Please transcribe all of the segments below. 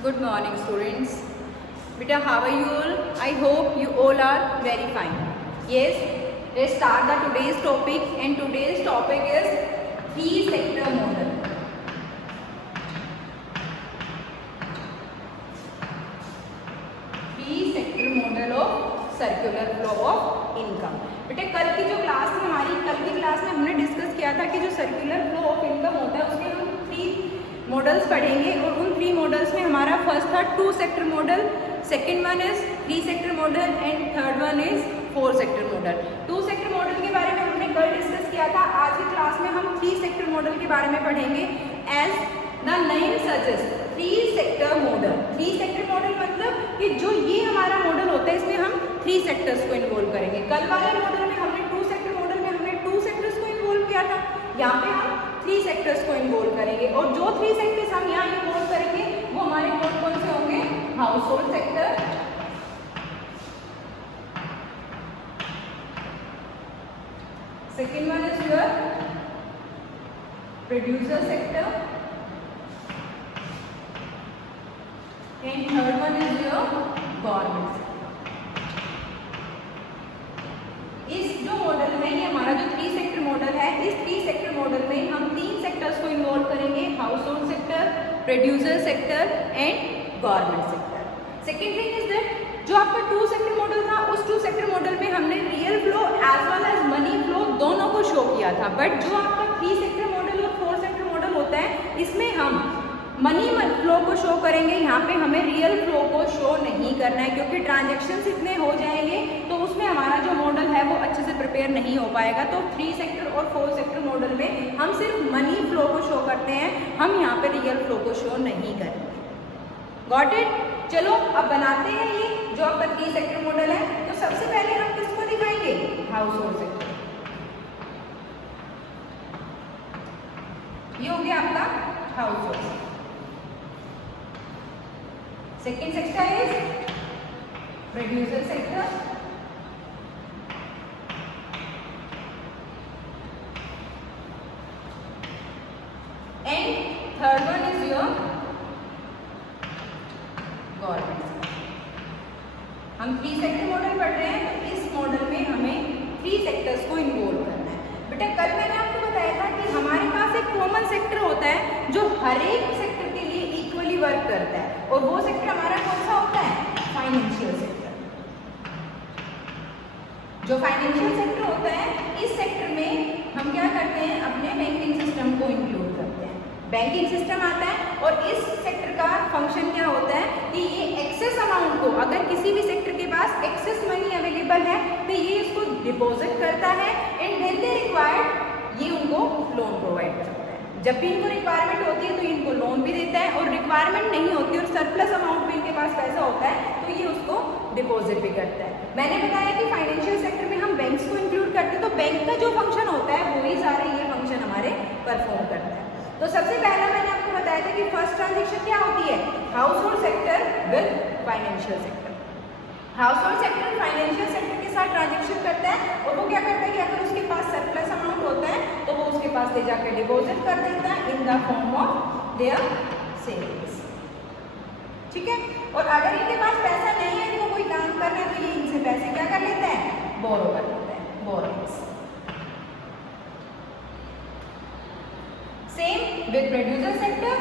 Good morning, students. Beta, how are you all? I hope you all are very fine. Yes, let's start the today's topic, and today's topic is three sector model. Three sector model of circular flow of income. बेटे कल की जो class थी हमारी, कल की class में हमने डिस्कस किया था कि जो सर्कुलर फ्लो ऑफ इनकम होता है उसके हम थ्री मॉडल्स पढ़ेंगे, और उन थ्री मॉडल्स में हमारा फर्स्ट था 2 sector model, second one is 3 sector model and third one is 4 sector model. 2 sector model के बारे में हमने कल डिस्कस किया था। आज की क्लास में हम 3 सेक्टर मॉडल के बारे में पढ़ेंगे। As the name suggest 3 sector model. 3 sector model मतलब कि जो ये हमारा मॉडल होता है इसमें हम 3 सेक्टर्स को इन्वॉल्व करेंगे। कल वाले मॉडल में हमने 2 सेक्टर मॉडल में हमने 2 सेक्टर्स को इन्वॉल्व किया था, यहाँ पे हम 3 सेक्टर्स को इन्वॉल्व करेंगे, और जो 3 सेक्टर्स हम यहाँ इन्वॉल्व करेंगे वो हमारे कौन कौन से होंगे? House hold sector, second one is your producer sector, and third one is your government sector. इस जो मॉडल है ये हमारा जो 3 सेक्टर मॉडल है, इस 3 सेक्टर मॉडल में हम 3 सेक्टर्स को इन्वॉल्व करेंगे, house hold sector, producer sector and government sector. Second thing is that जो आपका 2 सेक्टर मॉडल था, उस 2 सेक्टर मॉडल में हमने real flow as well as money flow दोनों को शो किया था। बट जो आपका 3 सेक्टर मॉडल और 4 सेक्टर मॉडल होता है, इसमें हम मनी फ्लो को शो करेंगे, यहाँ पे हमें रियल फ्लो को शो नहीं करना है, क्योंकि ट्रांजेक्शन्स इतने हो जाएंगे तो उसमें हमारा जो मॉडल है वो अच्छे से प्रिपेयर नहीं हो पाएगा। तो 3 सेक्टर और 4 सेक्टर मॉडल में हम सिर्फ मनी फ्लो को शो करते हैं, हम यहाँ पे रियल फ्लो को शो नहीं करेंगे। Got it? चलो अब बनाते हैं ये जो आपका 3 सेक्टर मॉडल है। तो सबसे पहले हम किसको दिखाएंगे? House hold sector. ये हो गया आपका house hold. Second sector is producer sector, and third one is your government sector. हम 3 सेक्टर मॉडल पढ़ रहे हैं, तो इस मॉडल में हमें 3 सेक्टर्स को इन्वॉल्व करना है। बेटा कल मैंने आपको बताया था कि हमारे पास एक कॉमन सेक्टर होता है जो हर एक सेक्टर के लिए इक्वली वर्क करता है, और वो सेक्टर हमारा कौन सा होता है? Financial sector. जो फाइनेंशियल सेक्टर होता है, इस सेक्टर में हम क्या करते हैं? अपने बैंकिंग सिस्टम को इंक्लूड करते हैं। बैंकिंग सिस्टम आता है, और इस सेक्टर का फंक्शन क्या होता है कि ये एक्सेस अमाउंट को, अगर किसी भी सेक्टर के पास एक्सेस मनी अवेलेबल है तो ये इसको डिपॉजिट करता है, एंड व्हेन दे रिक्वायर्ड ये उनको लोन प्रोवाइड करता है। जब भी इनको रिक्वायरमेंट होती है तो इनको लोन भी देता है, और रिक्वायरमेंट नहीं होती और सरप्लस अमाउंट भी इनके पास पैसा होता है तो ये उसको डिपॉजिट भी करता है। मैंने बताया कि फाइनेंशियल सेक्टर में हम बैंक्स को इंक्लूड करते हैं, तो बैंक का जो फंक्शन होता है वही सारे ये फंक्शन हमारे परफॉर्म करता है। तो सबसे पहला मैंने आपको बताया था कि फर्स्ट ट्रांजेक्शन क्या होती है? House hold sector with financial sector. House hold sector financial sector के साथ ट्रांजेक्शन करता है, और वो क्या करता है कि अगर उसके पास सरप्लस अमाउंट होता है तो वो उसके पास ले जाकर डिपॉजिट कर देता है इन the form of their savings. ठीक है? और अगर इनके पास पैसा नहीं है, तो कोई काम कर रहे हैं, तो ये इनसे पैसे क्या कर लेता है? बोरो कर लेता है, borrowings. Same with producer sector,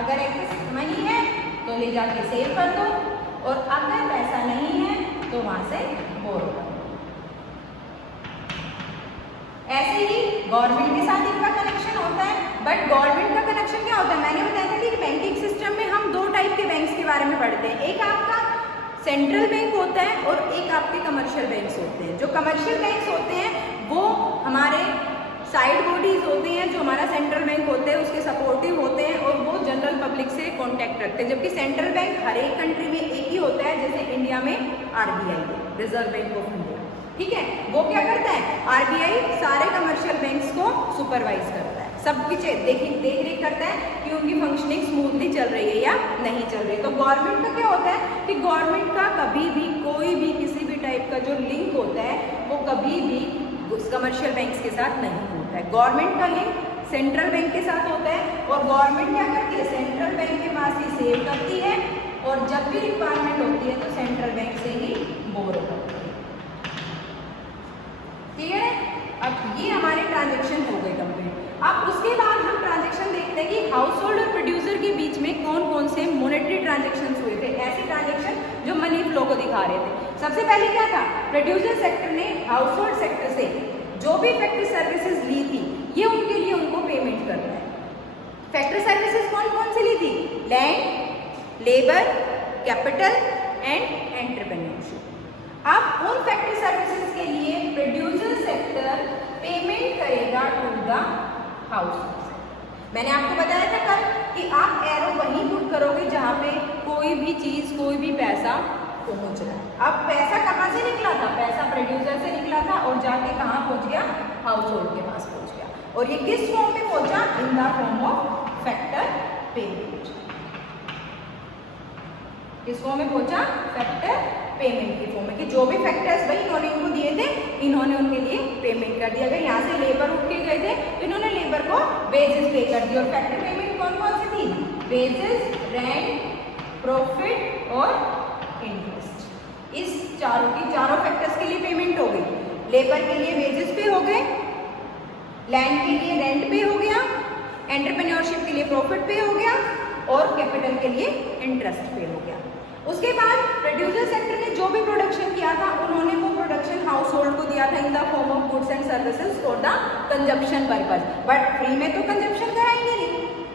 अगर एक्सेस मनी है तो ले जाके सेव कर दो, और अगर पैसा नहीं है तो वहां से बोरो कर दो। ऐसे ही गवर्नमेंट के साथ इनका कनेक्शन होता है, बट गवर्नमेंट का कनेक्शन क्या होता है? मैंने बताया था कि बैंकिंग सिस्टम में हम 2 टाइप के बैंक्स के बारे में पढ़ते हैं। एक आपका सेंट्रल बैंक होता है, और एक आपके कमर्शियल बैंक्स होते हैं। जो कमर्शियल बैंक्स होते हैं वो हमारे साइड बॉडीज होते हैं, जो हमारा सेंट्रल बैंक होते हैं उसके सपोर्टिव होते हैं, और वो जनरल पब्लिक से कांटेक्ट रखते हैं। जबकि सेंट्रल बैंक हर एक कंट्री में एक ही होता है, जैसे इंडिया में RBI, reserve bank of India. ठीक है? वो क्या करता है? RBI सारे कमर्शियल बैंक्स को सुपरवाइज करता है, सब कुछ देख रेख करता है कि उनकी फंक्शनिंग स्मूथली चल रही है या नहीं चल रही है। तो गवर्नमेंट का क्या होता है कि गवर्नमेंट का कभी भी कोई भी किसी भी टाइप का जो लिंक होता है वो कभी भी कमर्शियल बैंक्स के साथ नहीं होता है। गवर्नमेंट का लिंक सेंट्रल बैंक के साथ होता है, और गवर्नमेंट क्या करती है? सेंट्रल बैंक के पास ही सेव करती है, और जब भी रिक्वायरमेंट होती है तो सेंट्रल बैंक से ही बोरो करते हैं। क्लियर है? अब ये हमारे ट्रांजेक्शन हो गए कंप्लीट। अब उसके बाद हम ट्रांजेक्शन देखते हैं कि हाउस होल्ड और प्रोड्यूसर के बीच में कौन कौन से मॉनेटरी ट्रांजेक्शन हुए थे, ऐसे ट्रांजेक्शन जो मनी फ्लो को दिखा रहे थे। सबसे पहले क्या था, प्रोड्यूसर सेक्टर ने हाउस होल्ड सेक्टर से जो भी फैक्ट्री सर्विसेज ली थी ये उनके लिए उनको पेमेंट करना है। फैक्ट्री सर्विसेज कौन कौन सी ली थी? Land, labour, capital and entrepreneurship. अब उन फैक्ट्री सर्विसेज के लिए प्रोड्यूसर सेक्टर पेमेंट करेगा टू द हाउस। मैंने आपको बताया था कल कि आप एरो वहीं पुट करोगे जहाँ पे कोई भी चीज़, कोई भी पैसा पहुँच रहा है। अब पैसा कहाँ से निकला था? पैसा प्रोड्यूसर से निकला था और जाके कहाँ पहुँच गया? हाउस होल्ड के पास पहुँच गया। और ये किस फॉर्म में पहुँचा? इन the form of factor payment. किस फॉर्म में पहुँचा? फैक्टर पेमेंट की फॉर्म में, कि जो भी फैक्टर्स भाई इन्होंने इनको दिए थे, इन्होंने उनके लिए पेमेंट कर दिया। अगर यहाँ से लेबर उठ के गए थे तो इन्होंने लेबर को वेजेस पे कर दिया। और फैक्टर पेमेंट कौन कौन सी थी? वेजेस, रेंट, प्रॉफिट और इंटरेस्ट। इस चारों फैक्टर्स के लिए पेमेंट हो गई। लेबर के लिए वेजेस पे हो गए, लैंड के लिए रेंट पे हो गया, एंटरप्रेन्योरशिप के लिए प्रॉफिट पे हो गया और कैपिटल के लिए इंटरेस्ट पे हो गया। उसके बाद प्रोड्यूसर सेक्टर ने जो भी प्रोडक्शन किया था उन्होंने वो प्रोडक्शन हाउस होल्ड को दिया था इन the form of goods and services for the consumption purpose. But free में तो कंजप्शन कराएंगे नहीं,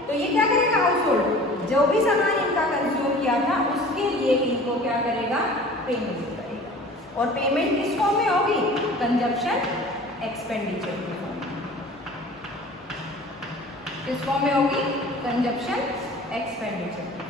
तो ये क्या करेगा? हाउस होल्ड जो भी सामान इनका कंज्यूम किया था उसके लिए इनको क्या करेगा? पेमेंट करेगा। और पेमेंट किस फॉर्म में होगी? कंजप्शन एक्सपेंडिचर की फॉर्म में। किस फॉर्म में होगी? कंजप्शन एक्सपेंडिचर की।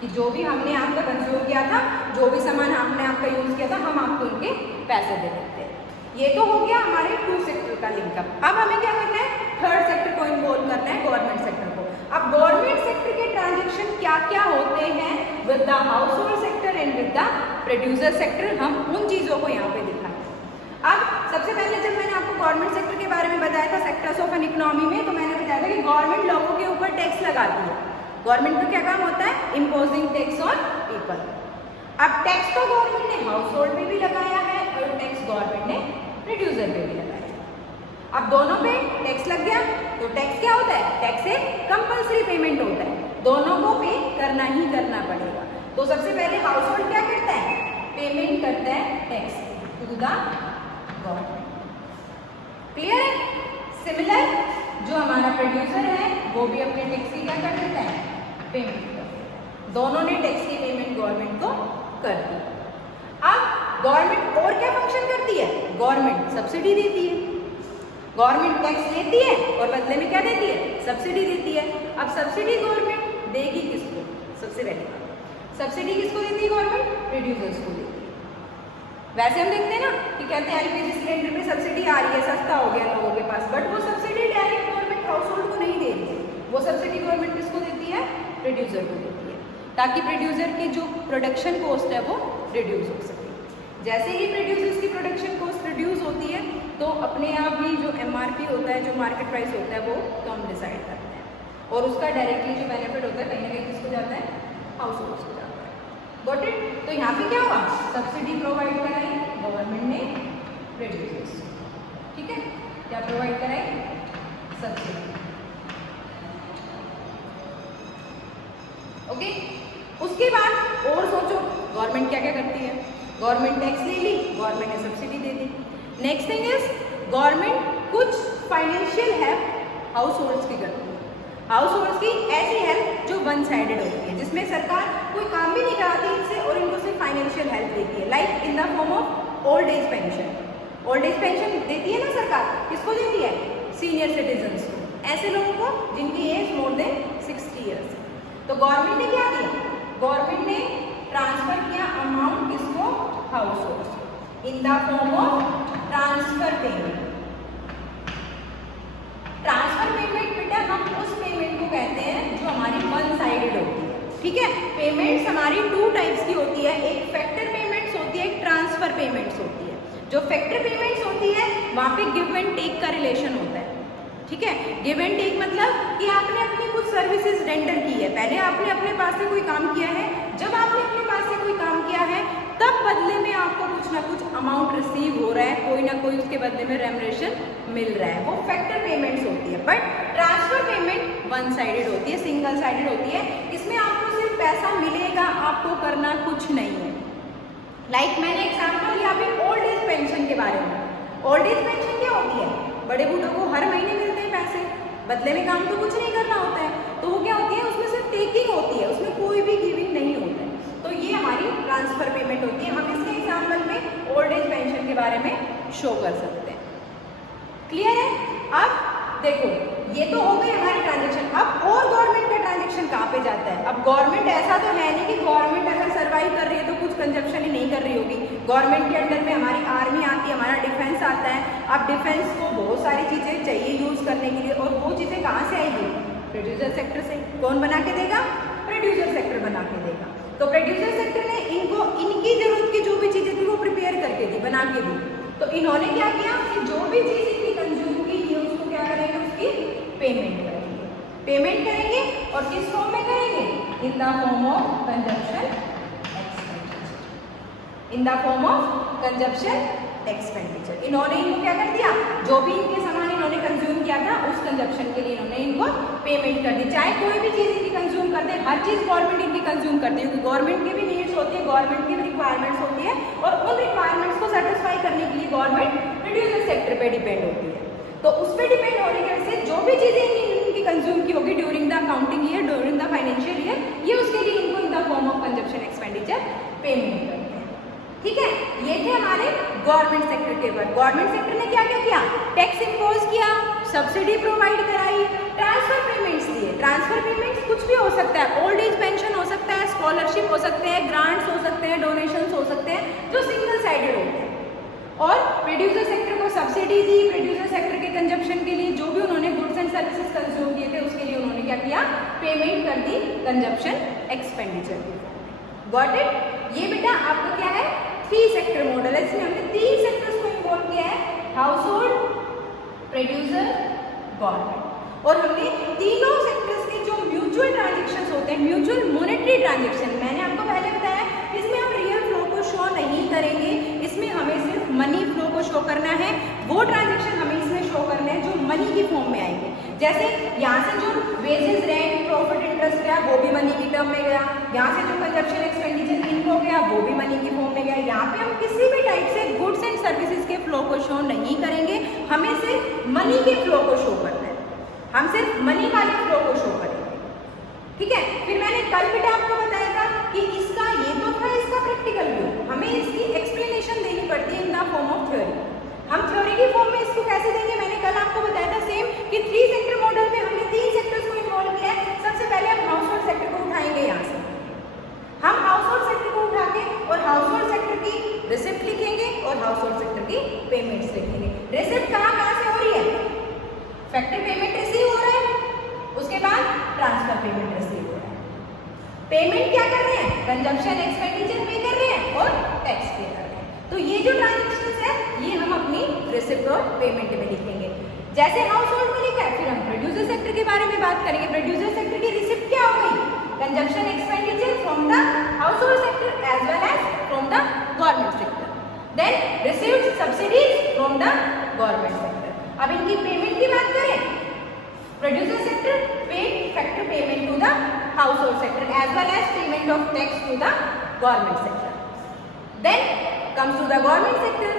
कि जो भी हमने आपका कंज्यूम किया था, जो भी सामान आपने आपका यूज किया था, हम आपको उनके पैसे दे देते हैं। ये तो हो गया हमारे टू सेक्टर का लिंकअप। अब हमें क्या करना है? थर्ड सेक्टर को इन्वॉल्व करना है, गवर्नमेंट सेक्टर को। अब गवर्नमेंट सेक्टर के ट्रांजेक्शन क्या क्या होते हैं with the household sector and with the producer sector, हम उन चीजों को यहाँ पे दिखाएं। अब सबसे पहले जब मैंने आपको गवर्नमेंट सेक्टर के बारे में बताया था सेक्टर्स ऑफ एन इकोनॉमी में, तो मैंने बताया था कि गवर्नमेंट लोगों के ऊपर टैक्स लगाती है। गवर्नमेंट का क्या काम होता है? Imposing tax on people. अब टैक्स तो गवर्नमेंट ने हाउस होल्ड पे भी लगाया है और टैक्स गवर्नमेंट ने प्रोड्यूसर पे भी लगाया है। अब दोनों पे टैक्स लग गया तो टैक्स क्या होता है? टैक्स एक कंपल्सरी पेमेंट होता है, दोनों को पे करना ही करना पड़ेगा। तो सबसे पहले हाउस होल्ड क्या करता है? पेमेंट करता है tax to the government. Clear है? सिमिलर जो हमारा प्रोड्यूसर है वो भी अपने टैक्स की क्या कर देता है? पेमेंट कर देता है। दोनों ने टैक्स की पेमेंट गवर्नमेंट को कर दी। अब गवर्नमेंट और क्या फंक्शन करती है? गवर्नमेंट सब्सिडी देती है। गवर्नमेंट टैक्स लेती है और बदले में क्या देती है? सब्सिडी देती है। अब सब्सिडी गवर्नमेंट देगी किसको? सबसे पहले सब्सिडी किसको देती है गवर्नमेंट? प्रोड्यूसर्स को देती है। वैसे हम देखते हैं ना कि कहते हैं एलपीजी सिलेंडर पे सब्सिडी आ रही है, सस्ता हो गया लोगों के पास, बट वो subsidy direct government house hold को नहीं दे रही है। वो सब्सिडी गवर्नमेंट किसको देती है? प्रोड्यूसर को देती है, ताकि प्रोड्यूसर की जो प्रोडक्शन कॉस्ट है वो रिड्यूस हो सके। जैसे ही प्रोड्यूसर्स की प्रोडक्शन कॉस्ट रिड्यूस होती है तो अपने आप ही जो एमआरपी होता है, जो मार्केट प्राइस होता है, वो कम डिसाइड करते हैं और उसका डायरेक्टली जो बेनिफिट होता है कहीं ना कहीं किसको जाता है? हाउस होल्ड्स को जाता है। Got it? तो यहाँ पे क्या हुआ? सब्सिडी प्रोवाइड कराई गवर्नमेंट ने प्रोड्यूसर्स। ठीक है, क्या प्रोवाइड कराई? सब्सिडी। ओके, उसके बाद और सोचो गवर्नमेंट क्या क्या करती है? गवर्नमेंट टैक्स ले ली, गवर्नमेंट ने subsidy they the. Next thing is government कुछ फाइनेंशियल हेल्प हाउस होल्ड्स की करती है। हाउस होल्ड्स की ऐसी हेल्प जो वन साइडेड होती है, जिसमें सरकार कोई काम भी नहीं कराती इनसे और इनको सिर्फ फाइनेंशियल हेल्प देती है, like in the form of old age pension. Old age pension देती है ना सरकार, किसको देती है? सीनियर सिटीजन्स को, ऐसे लोगों को जिनकी एज मोर देन 60 ईयर्स। तो गवर्नमेंट ने क्या दिया? गवर्नमेंट ने ट्रांसफर किया अमाउंट किसको? House holds, in the form of transfer payment. Transfer payment बेटा हम उस पेमेंट को कहते हैं जो हमारी वन साइडेड होती है। ठीक है, पेमेंट्स हमारी टू टाइप्स की होती है, एक फैक्टर पेमेंट्स होती है, एक ट्रांसफर पेमेंट्स होती है। जो फैक्टर पेमेंट्स होती है वहाँ पे गिव एंड टेक का रिलेशन होता है। ठीक है। गिव एंड टेक मतलब कि आपने अपनी कुछ सर्विसेज रेंडर की है, पहले आपने अपने पास से कोई काम किया है, जब आपने अपने पास से कोई काम किया है तब बदले में आपको कुछ ना कुछ अमाउंट रिसीव हो रहा है, कोई ना कोई उसके बदले में रेमुनरेशन मिल रहा है, वो फैक्टर पेमेंट्स होती है। But transfer payment one sided होती है, सिंगल साइडेड होती है, इसमें आपको सिर्फ पैसा मिलेगा, आपको करना कुछ नहीं है। लाइक मैंने एग्जाम्पल लिया अभी ओल्ड एज पेंशन के बारे में। ओल्ड एज पेंशन क्या होती है? बड़े बूढ़ों को हर महीने मिलते हैं पैसे, बदले में काम तो कुछ नहीं करना होता है, तो वो क्या होती है, उसमें सिर्फ टेकिंग होती है, उसमें कोई भी गिविंग नहीं होता है, तो ये हमारी ट्रांसफर पेमेंट होती है। हम इसके एग्जाम्पल में ओल्ड एज पेंशन के बारे में शो कर सकते हैं। क्लियर है? अब देखो ये तो हो गई हमारी ट्रांजेक्शन। अब और गवर्नमेंट का ट्रांजेक्शन कहाँ पे जाता है? अब गवर्नमेंट ऐसा तो है नहीं कि गवर्नमेंट अगर सर्वाइव कर रही है तो कुछ कंजप्शन ही नहीं कर रही होगी। गवर्नमेंट के अंडर में हमारी आर्मी आती है, हमारा डिफेंस आता है। अब डिफेंस को बहुत सारी चीज़ें चाहिए यूज़ करने के लिए, और वो चीज़ें कहाँ से आएगी? प्रोड्यूसर सेक्टर से। कौन बना के देगा? प्रोड्यूसर सेक्टर बना के देगा। तो प्रोड्यूसर सेक्टर ने इनको इनकी जरूरत की जो भी चीज़ें थी वो प्रिपेयर करके दी, बना के दी। तो इन्होंने क्या किया कि जो भी चीज़ इनकी कंज्यूम की ये उसको क्या करेंगे? उसकी पेमेंट करेंगे। पेमेंट करेंगे और किस फॉर्म में करेंगे? इन the form of consumption expenditure. In the form of consumption expenditure. इन्होंने इनको क्या कर दिया? जो भी इनके सामान इन्होंने कंज्यूम किया था उस कंजप्शन के लिए इन्होंने इनको पेमेंट कर दी। चाहे कोई भी चीज़ इनकी कंज्यूम करते हैं, हर चीज़ गवर्नमेंट इनकी कंज्यूम करती है, क्योंकि गवर्नमेंट की भी नीड्स होती है, गवर्नमेंट की भी रिक्वायरमेंट्स होती है, और उन रिक्वायरमेंट्स को सेटिस्फाई करने के लिए गवर्नमेंट प्रोड्यूसर सेक्टर पे डिपेंड होती है। तो उस पर डिपेंड होने की वजह से जो भी चीज़ें इनकी कंज्यूम की होगी during the accounting year, during the financial year, ये उसके लिए इनको इन the form of consumption expenditure payment करते हैं। ठीक है, ये थे हमारे गवर्नमेंट सेक्टर के वर्क। गवर्नमेंट सेक्टर ने क्या क्या किया? टैक्स इम्पोज किया, सब्सिडी प्रोवाइड कराई, ट्रांसफर पेमेंट्स दिए। ट्रांसफर पेमेंट्स कुछ भी हो सकता है, ओल्ड एज पेंशन हो सकता है, स्कॉलरशिप हो सकते हैं, ग्रांट्स हो सकते हैं, डोनेशंस हो सकते हैं, जो सिंगल साइडेड होते हैं। और प्रोड्यूसर सेक्टर को सब्सिडी दी, प्रोड्यूसर सेक्टर के कंजप्शन के लिए जो भी उन्होंने गुड्स एंड सर्विसेज कंज्यूम किए थे उसके लिए उन्होंने क्या किया? पेमेंट कर दी कंजप्शन एक्सपेंडिचर की। Got it? ये बेटा आपका क्या है? 3 सेक्टर मॉडल है, इसमें हमने 3 सेक्टर्स को इन्वॉल्व किया है, हाउस होल्ड, प्रोड्यूसर, गवर्नमेंट। और हमने तीनों सेक्टर्स के जो म्यूचुअल ट्रांजेक्शन्स होते हैं, म्यूचुअल मॉनेटरी ट्रांजेक्शन, मैंने आपको पहले बताया इसमें हम रियल फ्लो को शो नहीं करेंगे, इसमें हमें सिर्फ मनी फ्लो को शो करना है। वो ट्रांजेक्शन हमें इसमें शो करने हैं जो मनी की फॉर्म में आएंगे। जैसे यहाँ से जो वेजेस, रेंट, प्रॉफिट, इंटरेस्ट गया वो भी मनी की टर्म में गया, यहाँ से जो कंजप्शन एक्सपेंडिचर इनको गया वो भी मनी की फॉर्म में गया। यहाँ पे हम किसी भी टाइप से गुड्स एंड सर्विसेज के फ्लो को शो नहीं करेंगे, हमें सिर्फ मनी के फ्लो को शो करना है, हम सिर्फ मनी वाले फ्लो को शो करेंगे। ठीक है, फिर मैंने कल बेटा आपको बताया था कि इसका ये तो था इसका प्रैक्टिकल व्यू, हमें इसकी एक्सप्लेनेशन देनी पड़ती है इन द फॉर्म ऑफ थ्योरी। हम थ्योरी की फॉर्म में इसको कैसे देंगे? मैंने कल आपको बताया था सेम कि 3 सेक्टर मॉडल में हमने 3 सेक्टर्स को इन्वॉल्व किया है। सबसे पहले हम हाउस होल्ड सेक्टर को उठाएंगे, यहाँ से हम हाउस होल्ड सेक्टर को उठा के और हाउस होल्ड सेक्टर की रिसिप्ट लिखेंगे और हाउस होल्ड सेक्टर की पेमेंट्स लिखेंगे। रिसिप्ट कहाँ से हो रही है? फैक्टर पेमेंट रिसीव हो रहा है, उसके बाद ट्रांसफर पेमेंट रिसीव हो रहा है। पेमेंट क्या कर रहे हैं? कंजप्शन एक्सपेंडिचर पे कर रहे हैं और टैक्स पे कर रहे हैं। तो ये जो ट्रांजेक्शंस है ये हम अपनी रिसिप्ट और पेमेंट में लिखेंगे। जैसे हाउस होल्ड में लिखा है, फिर हम प्रोड्यूसर सेक्टर के बारे में बात करेंगे। प्रोड्यूसर सेक्टर की रिसिप्ट क्या हो गई? Consumption expenditure from the household sector as well as from the government sector, then received subsidies from the government sector. अब इनकी पेमेंट की बात करें, producer sector paid factor payment to the household sector as well as payment of tax to the government sector. Then comes to the government sector,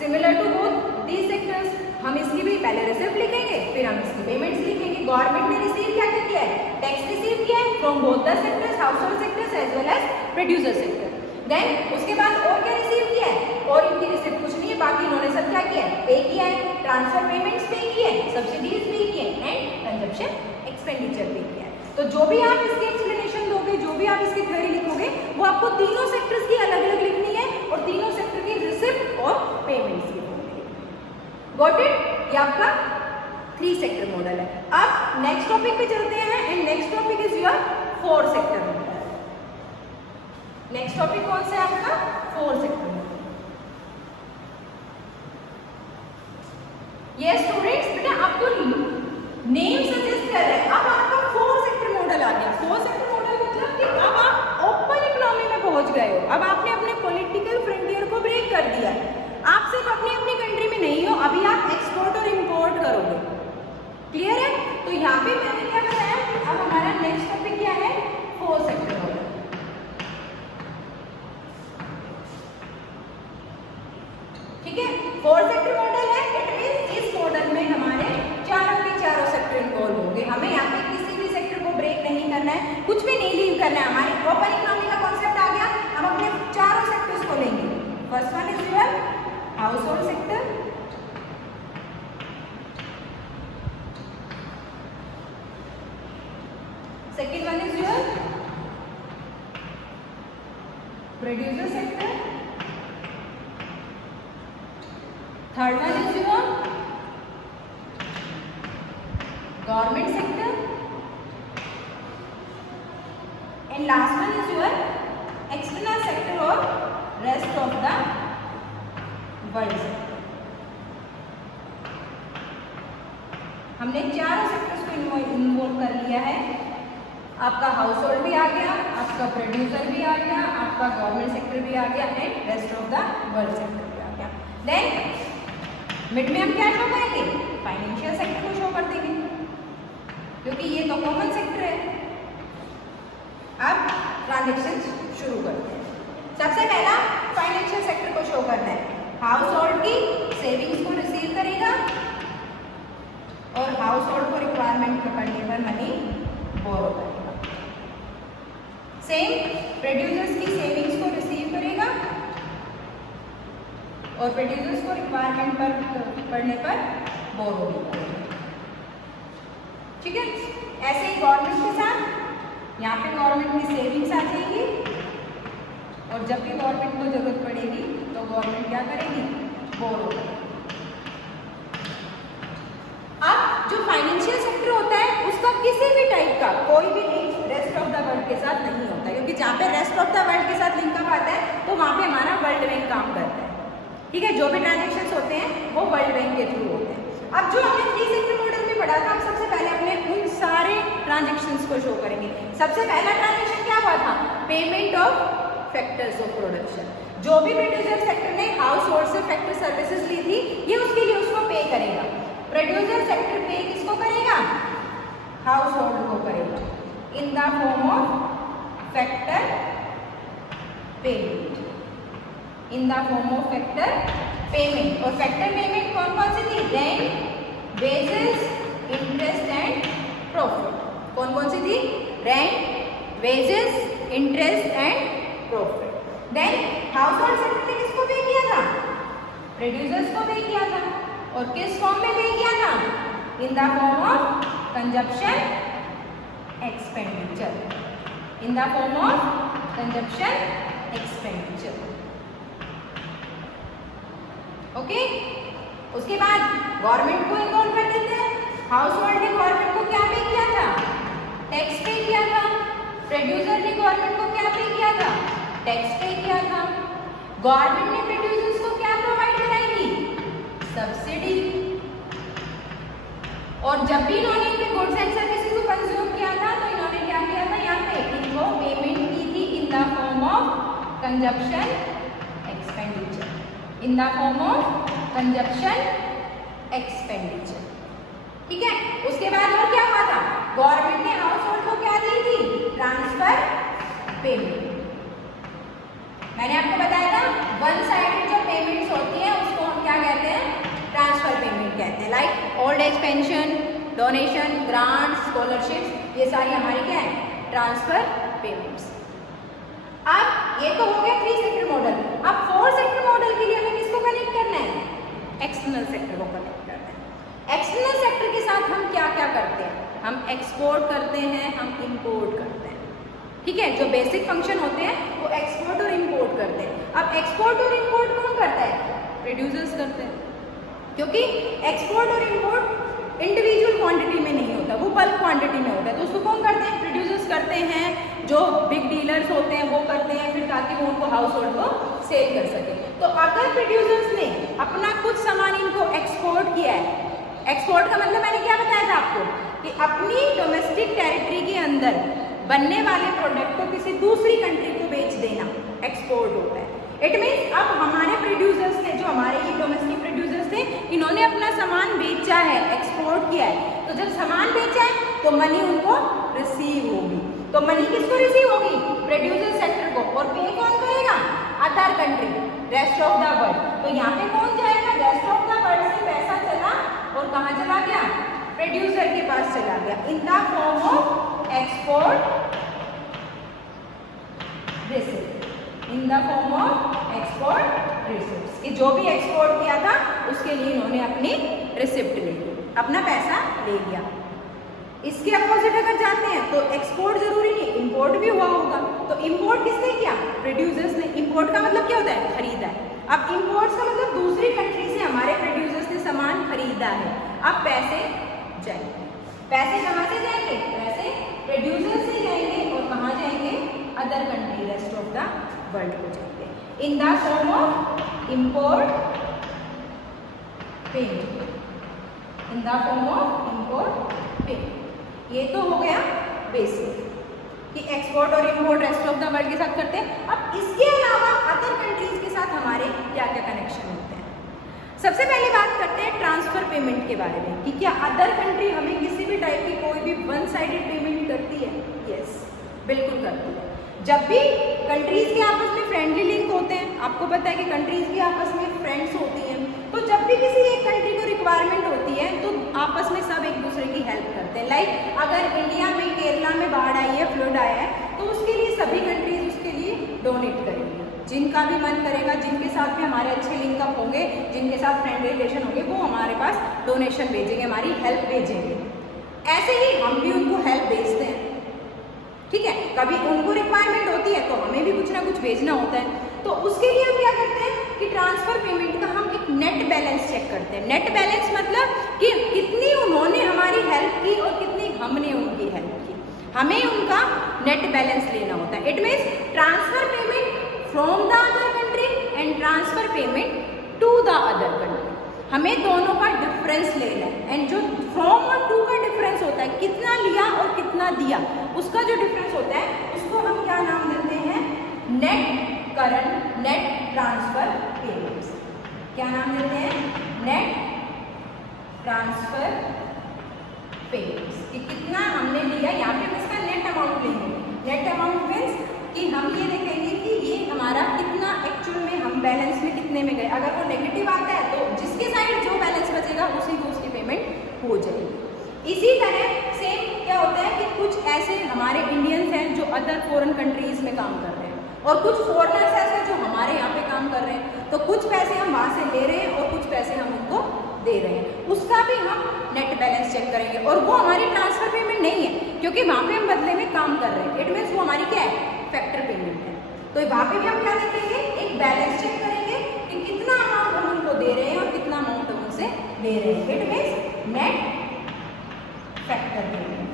similar to both these sectors. हम इसकी भी पहले receipt लिखेंगे, फिर हम इसकी payments लिखेंगे। Government ने रिसीव क्या किया है? टैक्स रिसीव किया है from both the sectors, household sectors as well as producer sector. Then उसके बाद और क्या रिसीव किया है? और इनकी रिसिप्ट कुछ नहीं है, बाकी इन्होंने सब क्या किया है? पे किया है, ट्रांसफर पेमेंट्स पे किए हैं, सब्सिडीज पे किए हैं एंड कंजप्शन एक्सपेंडिचर पे किया है। तो जो भी आप इसकी एक्सप्लेनेशन दोगे, जो भी आप इसकी थ्योरी लिखोगे, वो आपको तीनों सेक्टर्स की अलग अलग लिखनी है और तीनों सेक्टर की रिसिप्ट और पेमेंट्स लिखनी है। Got it? ये आपका 3 सेक्टर मॉडल है। अब नेक्स्ट टॉपिक पे चलते हैं and next topic is your 4 sector model. Next topic कौन सा है आपका? 4 सेक्टर मॉडल। ये स्टूडेंट्स बेटा आपको नेम सजेस्ट कर रहा है। अब आपका 4 सेक्टर मॉडल आ गया। 4 सेक्टर मॉडल मतलब कि अब आप ओपन इकोनॉमी में पहुंच गए हो। अब आपने अपने पॉलिटिकल फ्रंटियर को ब्रेक कर दिया है। आप सिर्फ अपनी अपनी कंट्री में नहीं हो, अभी आप एक्सपोर्ट और इंपोर्ट करोगे। क्लियर है? तो यहाँ पे मैंने क्या बताया कि अब हमारा नेक्स्ट टॉपिक क्या है, 4 सेक्टर मॉडल। ठीक है, 4 सेक्टर मॉडल है। इट मींस इस मॉडल में हमारे चारों के चारों सेक्टर इन्वॉल्व होंगे। हमें यहाँ पे किसी भी सेक्टर को ब्रेक नहीं करना है, कुछ भी नहीं लीव करना है। हमारे ओपन इकोनॉमी का कॉन्सेप्ट आ गया। हम अपने चारों सेक्टर्स को लेंगे। First one is your household sector, second one is your producer sector, third one is your government sector, and last one is your external sector और rest of the world sector. हमने चारों sectors को involve कर लिया है। आपका house hold भी आ गया, आपका प्रोड्यूसर भी आ गया, आपका गवर्नमेंट सेक्टर भी आ गया and rest of the world sector भी आ गया। देन मिड में हम क्या शो करेंगे, फाइनेंशियल सेक्टर को शो कर देंगे, क्योंकि ये तो कॉमन सेक्टर है। अब ट्रांजेक्शन शुरू करते हैं। सबसे पहला फाइनेंशियल सेक्टर को शो करना है। हाउस होल्ड की सेविंग्स को रिसीव करेगा और हाउस होल्ड को रिक्वायरमेंट पकड़ने पर मनी बोरो करेगा। सेम प्रोड्यूसर्स की सेविंग्स को रिसीव करेगा और प्रोड्यूसर्स को रिक्वायरमेंट पर पड़ने पर बोरो भी करेगा। ठीक है, ऐसे ही गवर्नमेंट के साथ यहाँ पे गवर्नमेंट की सेविंग्स आ जाएगी और जब भी गवर्नमेंट को जरूरत पड़ेगी तो गवर्नमेंट क्या करेगी, बोरो करेगी। अब जो फाइनेंशियल सेक्टर होता है उसका किसी भी टाइप का कोई भी link rest of the world के साथ नहीं होता, क्योंकि जहाँ पे रेस्ट ऑफ द वर्ल्ड के साथ लिंकअप आता है तो वहाँ पे हमारा वर्ल्ड बैंक काम करता है। ठीक है, जो भी ट्रांजेक्शन्स होते हैं वो वर्ल्ड बैंक के थ्रू होते हैं। अब जो हमने 3 सेक्टर मॉडल में पढ़ा था, हम सबसे पहले अपने उन सारे ट्रांजेक्शन्स को शो करेंगे। सबसे पहला ट्रांजेक्शन क्या हुआ था, payment of factors of production. जो भी प्रोड्यूसर सेक्टर ने हाउस होल्ड से फैक्टर सर्विसेज ली थी, ये उसके लिए उसको पे करेगा। प्रोड्यूसर सेक्टर पे किसको करेगा, हाउस होल्ड को करेगा, in the form of factor payment, in the form of factor payment. और फैक्टर पेमेंट कौन कौन सी थी, rent, wages, interest and profit. कौन कौन सी थी, rent, wages, interest and profit. Then household sector ने किसको पे किया था, प्रोड्यूसर्स को पे किया था। और किस फॉर्म में पे किया था, इन the form of consumption expenditure, in the form of consumption expenditure. Okay, उसके बाद गवर्नमेंट को इन्वॉल्व कर देते हैं। हाउस होल्ड ने गवर्नमेंट को क्या पे किया था, टैक्स पे किया था। प्रोड्यूसर ने गवर्नमेंट को क्या पे किया था, टैक्स पे किया था। गवर्नमेंट ने प्रोड्यूसर्स को क्या प्रोवाइड कराई थी, सब्सिडी। और जब भी इन्होंने इनके गुड्स एंड सर्विसेज को कंज्यूम किया था तो इन्होंने क्या किया था, यहाँ पे इनको पेमेंट की थी इन the form of consumption expenditure, in the form of consumption expenditure. ठीक है, उसके बाद और क्या हुआ था, गवर्नमेंट ने हाउस होल्ड को क्या दी थी, ट्रांसफर पेमेंट। मैंने आपको बताया था वन साइडेड जो पेमेंट्स होती है उसको हम क्या कहते हैं, ट्रांसफर पेमेंट कहते हैं। Like old age pension, donation, grants, scholarships, ये सारी हमारी क्या है, ट्रांसफर पेमेंट्स। अब ये तो हो गया 3 सेक्टर मॉडल। अब 4 सेक्टर मॉडल के लिए हमें किसको कनेक्ट करना है, एक्सटर्नल सेक्टर को कनेक्ट करना है। एक्सटर्नल सेक्टर के साथ हम क्या क्या करते हैं, हम एक्सपोर्ट करते हैं, हम इंपोर्ट करते हैं। ठीक है, जो बेसिक फंक्शन होते हैं वो एक्सपोर्ट और इंपोर्ट करते हैं। अब एक्सपोर्ट और इंपोर्ट कौन करता है, प्रोड्यूसर्स करते हैं, क्योंकि एक्सपोर्ट और इंपोर्ट इंडिविजुअल क्वांटिटी में नहीं होता, वो बल्क क्वांटिटी में होता है। तो उसको कौन करते हैं, प्रोड्यूसर्स करते हैं, जो बिग डीलर्स होते हैं वो करते हैं, फिर ताकि वो उनको हाउस होल्ड को सेल कर सके। तो अगर प्रोड्यूसर्स ने अपना कुछ सामान इनको एक्सपोर्ट किया है एक्सपोर्ट का मतलब मैंने क्या बताया था आपको कि अपनी डोमेस्टिक टेरिटरी के अंदर बनने वाले प्रोडक्ट को किसी दूसरी कंट्री को बेच देना एक्सपोर्ट होता है। इट मीन्स अब हमारे प्रोड्यूसर्स थे, जो हमारे ये डोमेस्टिक प्रोड्यूसर्स थे, इन्होंने अपना सामान बेचा है, एक्सपोर्ट किया है। तो जब सामान बेचा है तो मनी उनको रिसीव होगी। तो मनी किसको रिसीव होगी? प्रोड्यूसर सेक्टर को। और पे कौन करेगा? Other country, rest of the world. तो यहाँ पे कौन जाएगा? रेस्ट ऑफ द वर्ल्ड से पैसा चला और कहाँ चला गया? प्रोड्यूसर के पास चला गया इन the form of export receipt, in the form of export receipt. कि जो भी एक्सपोर्ट किया था उसके लिए इन्होंने अपनी रिसिप्ट ले ली, अपना पैसा ले लिया। इसके अपोजिट अगर जाते हैं तो एक्सपोर्ट जरूरी नहीं, इंपोर्ट भी हुआ होगा। तो इंपोर्ट किसने किया? प्रोड्यूसर्स ने। इंपोर्ट का मतलब क्या होता है? खरीदा है। अब इंपोर्ट्स का मतलब दूसरी कंट्री से हमारे प्रोड्यूसर्स ने सामान खरीदा है, अब पैसे जाएंगे। पैसे कहाँ से जाएंगे? पैसे प्रोड्यूसर से जाएंगे और कहाँ जाएंगे? Other country, rest of the world को जाएंगे इन the form of import payment, in the form of import payment. ये तो हो गया बेसिक कि एक्सपोर्ट और import rest of the world के साथ करते हैं। अब इसके अलावा अदर कंट्रीज के साथ हमारे क्या क्या कनेक्शन होते हैं? सबसे पहले बात करते हैं ट्रांसफर पेमेंट के बारे में कि क्या अदर कंट्री हमें किसी भी टाइप की कोई भी वन साइडेड पेमेंट करती है? यस, बिल्कुल करती है। जब भी कंट्रीज के आपस में फ्रेंडली लिंक होते हैं, आपको पता है कि कंट्रीज की आपस में फ्रेंड्स होती हैं, तो जब भी किसी एक कंट्री को रिक्वायरमेंट होती है तो आपस में सब एक दूसरे की हेल्प करते हैं। लाइक अगर इंडिया में केरला में बाढ़ आई है, फ्लड आया है, तो उसके लिए सभी कंट्रीज उसके लिए डोनेट करेंगे। जिनका भी मन करेगा, जिनके साथ भी हमारे अच्छे लिंक अप होंगे, जिनके साथ फ्रेंड रिलेशन होंगे, वो हमारे पास डोनेशन भेजेंगे, हमारी हेल्प भेजेंगे। ऐसे ही हम भी उनको हेल्प भेजते हैं, ठीक है। कभी उनको रिक्वायरमेंट होती है तो हमें भी कुछ ना कुछ भेजना होता है। तो उसके लिए हम क्या करते हैं कि ट्रांसफर पेमेंट का हम एक नेट बैलेंस चेक करते हैं। नेट बैलेंस मतलब कि कितनी उन्होंने हमारी हेल्प की और कितनी हमने उनकी हेल्प की, हमें उनका नेट बैलेंस लेना होता है। It means transfer payment from the other country and transfer payment to the other country, हमें दोनों का डिफरेंस लेना है। एंड जो फ्रॉम और टू का डिफरेंस होता है, कितना लिया और कितना दिया, उसका जो डिफरेंस होता है उसको हम क्या नाम देते हैं? Net current, net transfer payments. क्या नाम देते हैं? Net transfer payments. कि कितना हमने लिया, यहाँ पे हम इसका नेट अमाउंट लेंगे। नेट अमाउंट मीन्स कि हम ये देखेंगे कि ये हमारा कितना एक्चुअल में हम बैलेंस में कितने में गए। अगर वो नेगेटिव आता है तो जिसके साइड जो बैलेंस बचेगा उसी को उसकी पेमेंट हो जाएगी। इसी तरह सेम क्या होता है कि कुछ ऐसे हमारे इंडियंस हैं जो अदर फॉरेन कंट्रीज में काम कर रहे हैं और कुछ फॉरेनर्स ऐसे जो हमारे यहाँ पे काम कर रहे हैं, तो कुछ पैसे हम वहाँ से ले रहे हैं और कुछ पैसे हम उनको दे रहे हैं, उसका भी हम नेट बैलेंस चेक करेंगे। और वो हमारी ट्रांसफर पेमेंट नहीं है, क्योंकि वहाँ पे हम बदले में काम कर रहे हैं। इट मीन्स वो हमारी क्या है? फैक्टर पेमेंट है। तो वहाँ पे भी हम क्या देखेंगे? एक बैलेंस चेक करेंगे कि कितना अमाउंट हम उनको दे रहे हैं और कितना अमाउंट हम उनसे ले रहे हैं। It means net factor payment.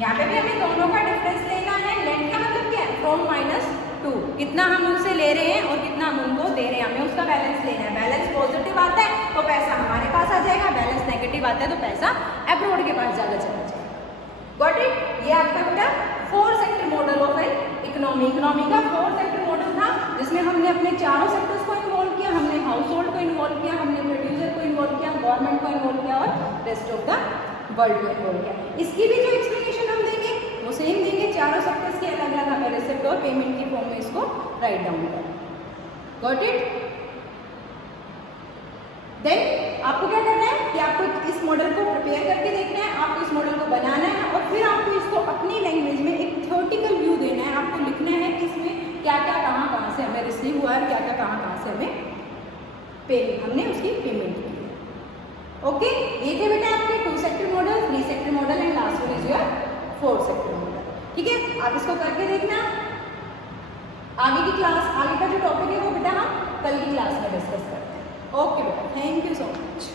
यहाँ पे भी हमें दोनों का डिफरेंस लेना है। नेट का मतलब क्या है? फ्रॉम माइनस टू, कितना हम उनसे ले रहे हैं और कितना हम उनको दे रहे हैं, हमें उसका बैलेंस लेना है। बैलेंस पॉजिटिव आता है तो पैसा हमारे पास आ जाएगा, बैलेंस नेगेटिव आता है तो पैसा अब्रॉड के पास जाकर चला जाएगा। Got it? ये आपका बेटा 4 sector model of an economy. Economy का 4 सेक्टर मॉडल था जिसमें हमने अपने चारों सेक्टर्स को इन्वॉल्व किया, हमने हाउस होल्ड को इन्वॉल्व किया, हमने प्रोड्यूसर को इन्वॉल्व किया, गवर्नमेंट को इन्वॉल्व किया और रेस्ट ऑफ द वर्ल्ड को इन्वॉल्व किया। इसकी भी जो एक्सप्लेनेशन हम देंगे वो सेम देंगे, चारों सेक्टर्स के अलग अलग हमें रिसिप्ट और पेमेंट की फॉर्म में इसको राइट डाउन करें। Got it? देन आपको क्या करना है कि आपको इस मॉडल को प्रिपेयर करके देखना है, आपको इस मॉडल को बनाना है और फिर आपको इसको अपनी लैंग्वेज में एक थ्योरेटिकल व्यू देना है। आपको लिखना है कि इसमें क्या क्या कहाँ से हमें रिसीव हुआ है, क्या क्या कहाँ से हमें हमने उसकी पेमेंट की है। ओके, ये थे बेटा आपके 2 sector model, 3 sector model and last one is your 4 sector model. ठीक है, आप इसको करके देखना। आगे की क्लास, आगे का जो टॉपिक है वो बेटा हम कल की क्लास में डिस्कस करते हैं। ओके बेटा, थैंक यू सो मच।